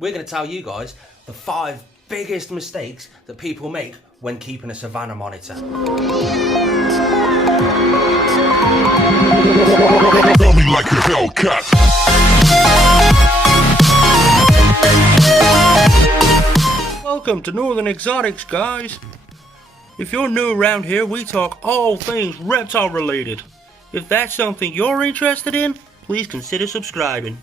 We're going to tell you guys the 5 biggest mistakes that people make when keeping a Savannah monitor. Tell me like a Hellcat. Welcome to Northern Exotics, guys. If you're new around here, we talk all things reptile related. If that's something you're interested in, please consider subscribing.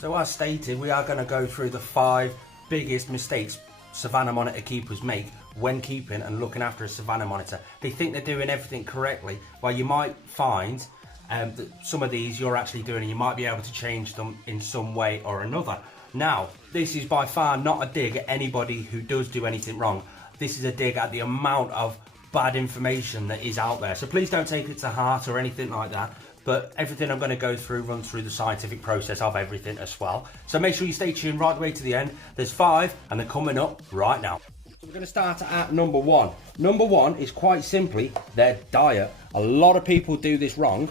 So as stated, we are going to go through the 5 biggest mistakes Savannah monitor keepers make when keeping and looking after a Savannah monitor. They think they're doing everything correctly, while you might find that some of these you're actually doing and you might be able to change them in some way or another. Now, this is by far not a dig at anybody who does do anything wrong. This is a dig at the amount of bad information that is out there. So please don't take it to heart or anything like that. But everything I'm going to go through runs through the scientific process of everything as well. So make sure you stay tuned right the way to the end. There's 5 and they're coming up right now. So we're going to start at number 1. Number 1 is quite simply their diet. A lot of people do this wrong.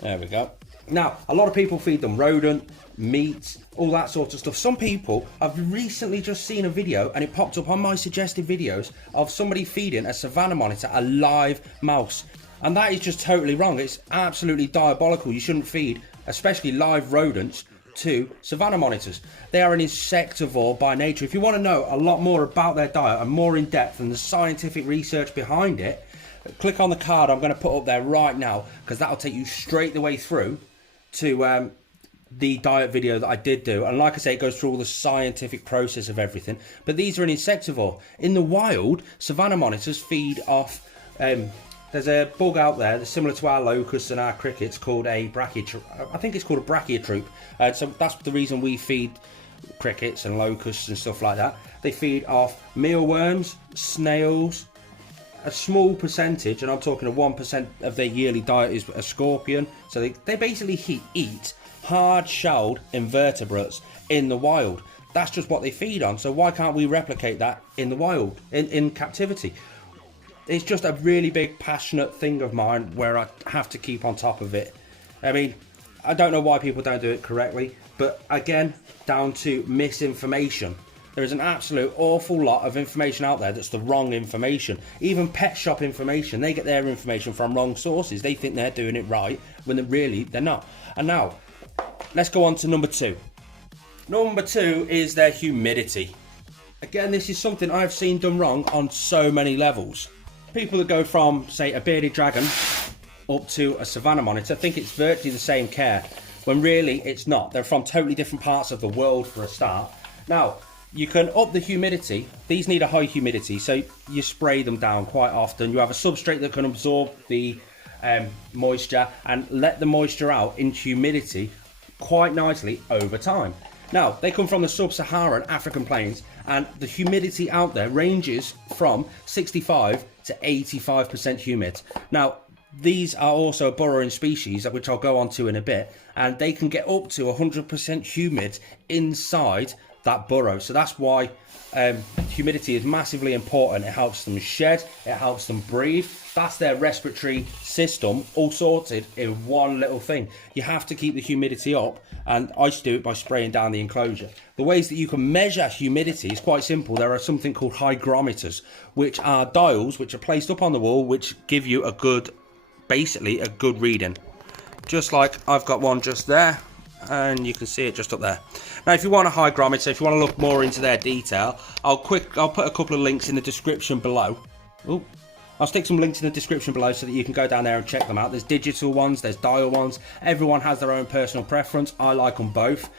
There we go. Now, a lot of people feed them rodent, meat, all that sort of stuff. Some people, I've recently just seen a video and it popped up on my suggested videos of somebody feeding a Savannah monitor a live mouse. And that is just totally wrong. It's absolutely diabolical. You shouldn't feed, especially live rodents, to Savannah monitors. They are an insectivore by nature. If you want to know a lot more about their diet and more in depth and the scientific research behind it, click on the card I'm going to put up there right now, because that'll take you straight the way through to the diet video that I did do. And like I say, it goes through all the scientific process of everything. But these are an insectivore. In the wild, Savannah monitors feed off... there's a bug out there that's similar to our locusts and our crickets called a brachiotroop. I think it's called a brachiotroop. So that's the reason we feed crickets and locusts and stuff like that. They feed off mealworms, snails, a small percentage, and I'm talking 1% of their yearly diet is a scorpion. So they basically eat hard-shelled invertebrates in the wild. That's just what they feed on. So why can't we replicate that in the wild, in captivity? It's just a really big passionate thing of mine where I have to keep on top of it. I mean, I don't know why people don't do it correctly, but again, down to misinformation. There is an absolute awful lot of information out there that's the wrong information. Even pet shop information, they get their information from wrong sources. They think they're doing it right when they're not. And now, let's go on to number 2. Number 2 is their humidity. Again, this is something I've seen done wrong on so many levels. People that go from, say, a bearded dragon up to a Savannah monitor think it's virtually the same care, when really it's not. They're from totally different parts of the world for a start. Now, you can up the humidity. These need a high humidity, so you spray them down quite often. You have a substrate that can absorb the moisture and let the moisture out in humidity quite nicely over time. Now, they come from the sub-Saharan African plains, and the humidity out there ranges from 65 to 85% humid. Now, these are also a burrowing species, which I'll go on to in a bit, and they can get up to 100% humid inside that burrow. So that's why humidity is massively important. It helps them shed, it helps them breathe. That's their respiratory system all sorted in one little thing. You have to keep the humidity up, and I just do it by spraying down the enclosure. The ways that you can measure humidity is quite simple. There are something called hygrometers, which are dials which are placed up on the wall, which give you basically a good reading. Just like I've got one just there, and you can see it just up there. Now, if you want a hygrometer, if you want to look more into their detail, I'll put a couple of links in the description below. Ooh. I'll stick some links in the description below so that you can go down there and check them out. There's digital ones, there's dial ones. Everyone has their own personal preference. I like them both.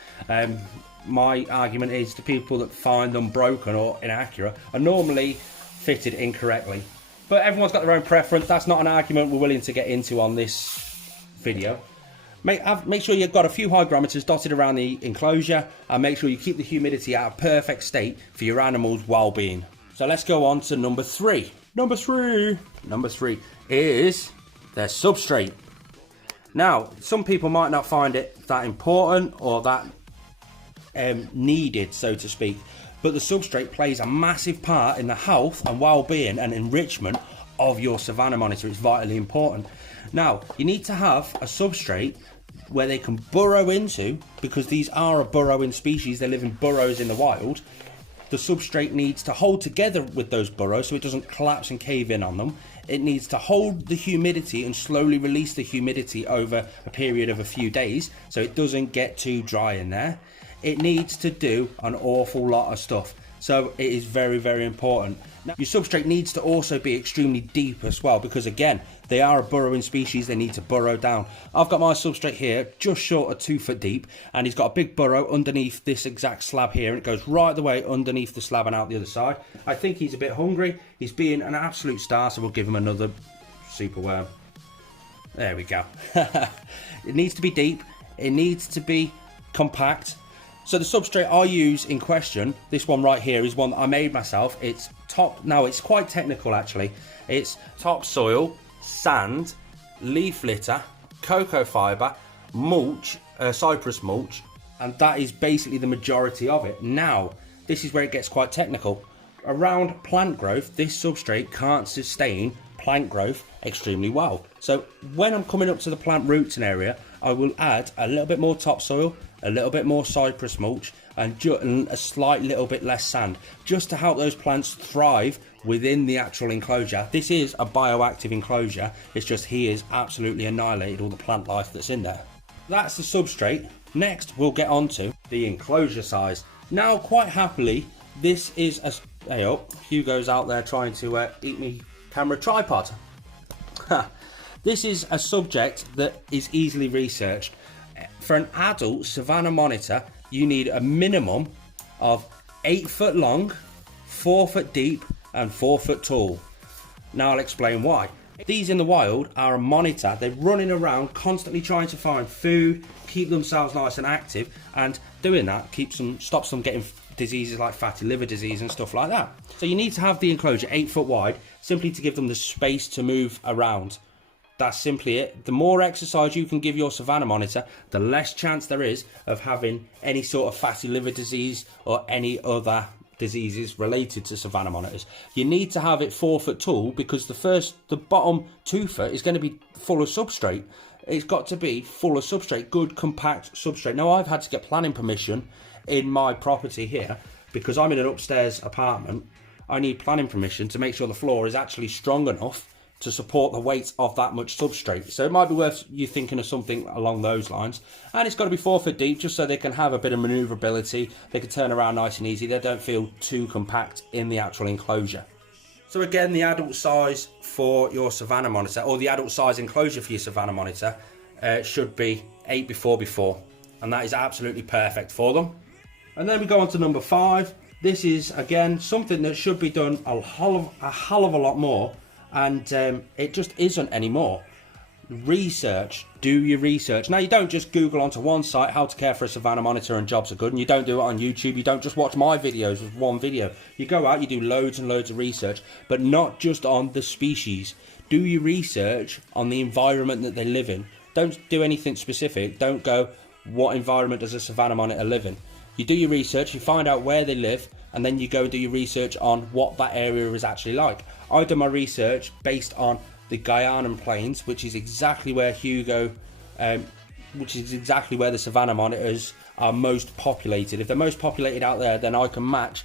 My argument is the people that find them broken or inaccurate are normally fitted incorrectly. But everyone's got their own preference. That's not an argument we're willing to get into on this video. Make sure you've got a few hygrometers dotted around the enclosure, and make sure you keep the humidity at a perfect state for your animal's well-being. So let's go on to number 3. Number three is their substrate. Now, some people might not find it that important or that needed, so to speak, but the substrate plays a massive part in the health and well-being and enrichment of your Savannah monitor. It's vitally important. Now, you need to have a substrate where they can burrow into, because these are a burrowing species, they live in burrows in the wild. The substrate needs to hold together with those burrows so it doesn't collapse and cave in on them. It needs to hold the humidity and slowly release the humidity over a period of a few days so it doesn't get too dry in there. It needs to do an awful lot of stuff. So it is very, very important. Now, your substrate needs to also be extremely deep as well, because again, they are a burrowing species, they need to burrow down. I've got my substrate here just short of 2 foot deep, and he's got a big burrow underneath this exact slab here, and it goes right the way underneath the slab and out the other side. I think he's a bit hungry. He's being an absolute star, so we'll give him another superworm. There we go. It needs to be deep, it needs to be compact. So the substrate I use in question, this one right here, is one that I made myself. It's it's quite technical actually. It's topsoil, sand, leaf litter, cocoa fibre, mulch, cypress mulch, and that is basically the majority of it. Now, this is where it gets quite technical. Around plant growth, this substrate can't sustain plant growth extremely well. So when I'm coming up to the plant roots and area, I will add a little bit more topsoil, a little bit more cypress mulch, and a slight little bit less sand, just to help those plants thrive within the actual enclosure. This is a bioactive enclosure, it's just he has absolutely annihilated all the plant life that's in there. That's the substrate. Next we'll get on to the enclosure size. Now, quite happily, this is a... Hey up, Hugo's out there trying to eat me camera tripod. This is a subject that is easily researched. For an adult Savannah monitor, you need a minimum of 8 foot long, 4 foot deep, and 4 foot tall. Now I'll explain why. These in the wild are a monitor. They're running around constantly trying to find food, keep themselves nice and active, and doing that stops them getting diseases like fatty liver disease and stuff like that. So you need to have the enclosure 8 foot wide, simply to give them the space to move around. That's simply it. The more exercise you can give your Savannah monitor, the less chance there is of having any sort of fatty liver disease or any other diseases related to Savannah monitors. You need to have it 4 foot tall, because the bottom 2 foot is going to be full of substrate. It's got to be full of substrate, good compact substrate. Now, I've had to get planning permission in my property here, because I'm in an upstairs apartment. I need planning permission to make sure the floor is actually strong enough to support the weight of that much substrate. So it might be worth you thinking of something along those lines. And it's got to be 4 foot deep, just so they can have a bit of maneuverability. They can turn around nice and easy. They don't feel too compact in the actual enclosure. So again, the adult size for your Savannah monitor, or the adult size enclosure for your Savannah monitor, should be 8x4x4. And that is absolutely perfect for them. And then we go on to number 5. This is, again, something that should be done a hell of a lot more. And it just isn't anymore. Research. Do your research. Now, you don't just Google onto one site how to care for a Savannah monitor and jobs are good, and you don't do it on YouTube. You don't just watch my videos with one video. You go out, you do loads and loads of research, but not just on the species. Do your research on the environment that they live in. Don't do anything specific. Don't go, what environment does a Savannah monitor live in? You do your research, you find out where they live, and then you go and do your research on what that area is actually like. I did my research based on the Guyanan plains, which is exactly where which is exactly where the Savannah monitors are most populated. If they're most populated out there, then I can match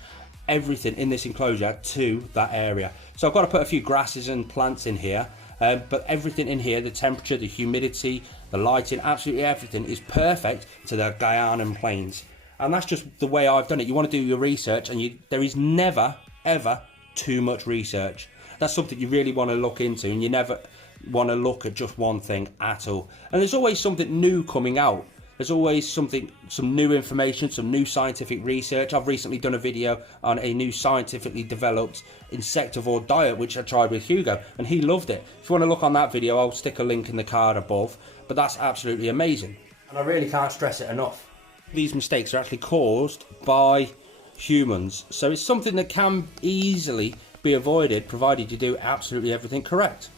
everything in this enclosure to that area. So I've got to put a few grasses and plants in here, but everything in here, the temperature, the humidity, the lighting, absolutely everything is perfect to the Guyanan plains. And that's just the way I've done it. You want to do your research, and there is never, ever too much research. That's something you really want to look into, and you never want to look at just one thing at all. And there's always something new coming out. There's always some new information, some new scientific research. I've recently done a video on a new scientifically developed insectivore diet, which I tried with Hugo, and he loved it. If you want to look on that video, I'll stick a link in the card above. But that's absolutely amazing. And I really can't stress it enough. These mistakes are actually caused by humans. So it's something that can easily be avoided, provided you do absolutely everything correct.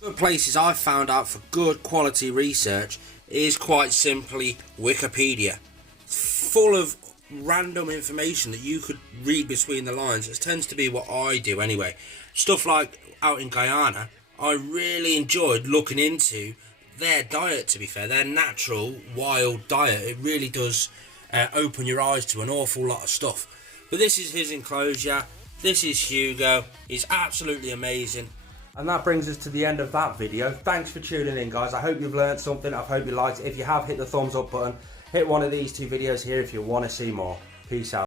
Good places I've found out for good quality research is quite simply Wikipedia. Full of random information that you could read between the lines. It tends to be what I do anyway. Stuff like out in Guyana, I really enjoyed looking into their diet, to be fair, their natural wild diet. It really does open your eyes to an awful lot of stuff. But this is his enclosure. This is Hugo. He's absolutely amazing. And that brings us to the end of that video. Thanks for tuning in, guys. I hope you've learned something. I hope you liked it. If you have, hit the thumbs up button. Hit one of these two videos here if you want to see more. Peace out.